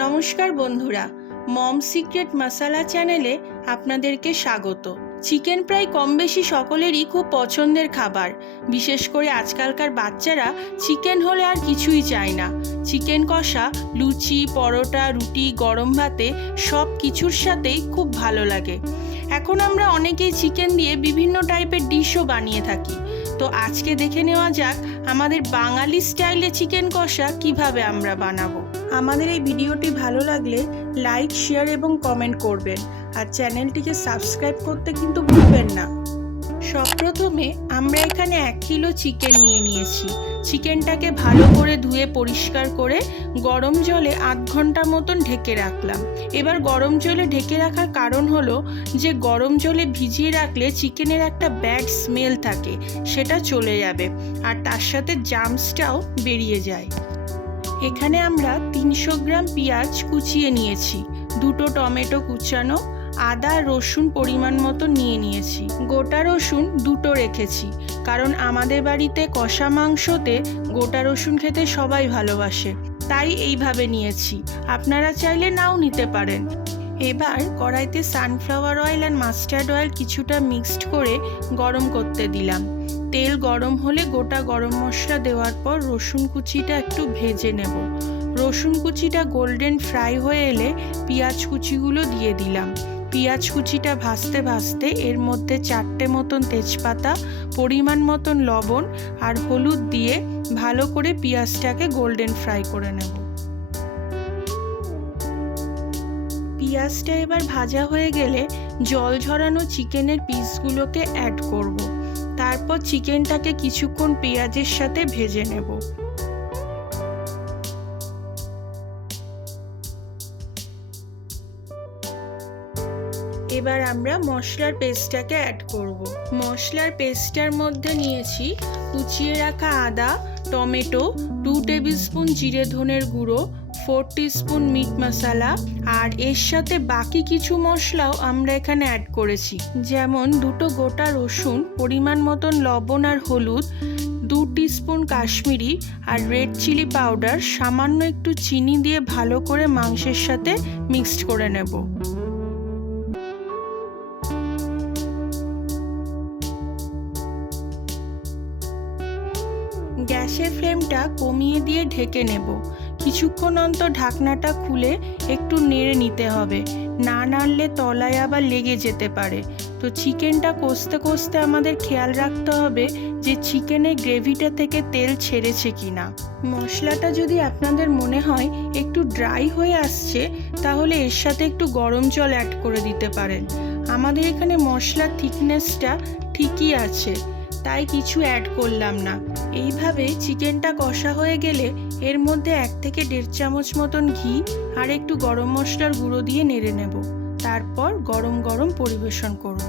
নমস্কার বন্ধুরা, মম সিক্রেট মশালা চ্যানেলে আপনাদেরকে স্বাগত। চিকেন প্রায় কম বেশি সকলেরই খুব পছন্দের খাবার। বিশেষ করে আজকালকার বাচ্চারা চিকেন হলে আর কিছুই চায় না। চিকেন কষা লুচি, পরোটা, রুটি, গরম ভাতে সব কিছুর সাথেই খুব ভালো লাগে। এখন আমরা অনেকেই চিকেন দিয়ে বিভিন্ন টাইপের ডিশও বানিয়ে থাকি। তো আজকে দেখে নেওয়া যাক আমাদের বাঙালি স্টাইলে চিকেন কষা কিভাবে আমরা বানাবো। আমাদের এই ভিডিওটি ভালো লাগলে লাইক, শেয়ার এবং কমেন্ট করবেন, আর চ্যানেলটিকে সাবস্ক্রাইব করতে কিন্তু ভুলবেন না। সবপ্রথমে আমরা এখানে 1 কিলো চিকেন নিয়েছি। চিকেনটাকে ভালো করে ধুয়ে পরিষ্কার করে গরম জলে 8 ঘন্টা মতন ঢেকে রাখলাম। এবার গরম জলে ঢেকে রাখার কারণ হলো যে গরম জলে ভিজিয়ে রাখলে চিকেনের একটা ব্যাড স্মেল থাকে, সেটা চলে যাবে, আর তার সাথে জার্মসটাও বেরিয়ে যায়। এখানে আমরা 300 গ্রাম পেঁয়াজ কুচিয়ে নিয়েছি, 2টো টমেটো কুচানো, আদা রসুন পরিমাণ মতো নিয়েছি। গোটা রসুন 2টো রেখেছি, কারণ আমাদের বাড়িতে কষা মাংসতে গোটা রসুন খেতে সবাই ভালোবাসে, তাই এইভাবে নিয়েছি। আপনারা চাইলে নাও নিতে পারেন। এবার কড়াইতে সানফ্লাওয়ার অয়েল আর মাস্টার্ড অয়েল কিছুটা মিক্সড করে গরম করতে দিলাম। তেল গরম হলে গোটা গরম মশলা দেওয়ার পর রসুন কুচিটা একটু ভেজে নেব। রসুন কুচিটা গোল্ডেন ফ্রাই হয়ে এলে পেঁয়াজ কুচিগুলো দিয়ে দিলাম। পেঁয়াজ কুচিটা ভাজতে ভাজতে এর মধ্যে 4টে মতন তেজপাতা, পরিমাণ মতন লবণ আর হলুদ দিয়ে ভালো করে পেঁয়াজটাকে গোল্ডেন ফ্রাই করে নেব। পেঁয়াজটা এবার ভাজা হয়ে গেলে জল ঝরানো চিকেনের পিসগুলোকে অ্যাড করব। তারপর চিকেনটাকে কিছুক্ষণ পেঁয়াজের সাথে ভেজে নেব। এবার আমরা মশলার পেস্টটাকে অ্যাড করব। মশলার পেস্টটার মধ্যে নিয়েছি কুচিয়ে রাখা আদা, টমেটো, 2 টেবিল স্পুন জিরে ধনের গুঁড়ো, 4 টিস্পুন মিট মশলা, আর এর সাথে বাকি কিছু মশলাও আমরা এখানে অ্যাড করেছি, যেমন 2টো গোটা রসুন, পরিমাণ মতন লবণ আর হলুদ, 2 টিস্পুন কাশ্মীরি আর রেড চিলি পাউডার, সামান্য একটু চিনি দিয়ে ভালো করে মাংসের সাথে মিক্সড করে নেব। গ্যাসের ফ্লেমটা কমিয়ে দিয়ে ঢেকে নেব। কিছুক্ষণ অন্তর ঢাকনাটা খুলে একটু নেড়ে নিতে হবে, না নাড়লে তলায় আবার লেগে যেতে পারে। তো চিকেনটা কষতে কষতে আমাদের খেয়াল রাখতে হবে যে চিকেনের গ্রেভিটা থেকে তেল ছেড়েছে কিনা। মশলাটা যদি আপনাদের মনে হয় একটু ড্রাই হয়ে আসছে, তাহলে এর সাথে একটু গরম জল অ্যাড করে দিতে পারেন। আমাদের এখানে মশলার থিকনেসটা ঠিকই আছে, তাই কিছু অ্যাড করলাম না। এইভাবে চিকেনটা কষা হয়ে গেলে এর মধ্যে 1 থেকে 1.5 চামচ মতন ঘি আর একটু গরম মশলার গুঁড়ো দিয়ে নেড়ে নেব। তারপর গরম গরম পরিবেশন করব।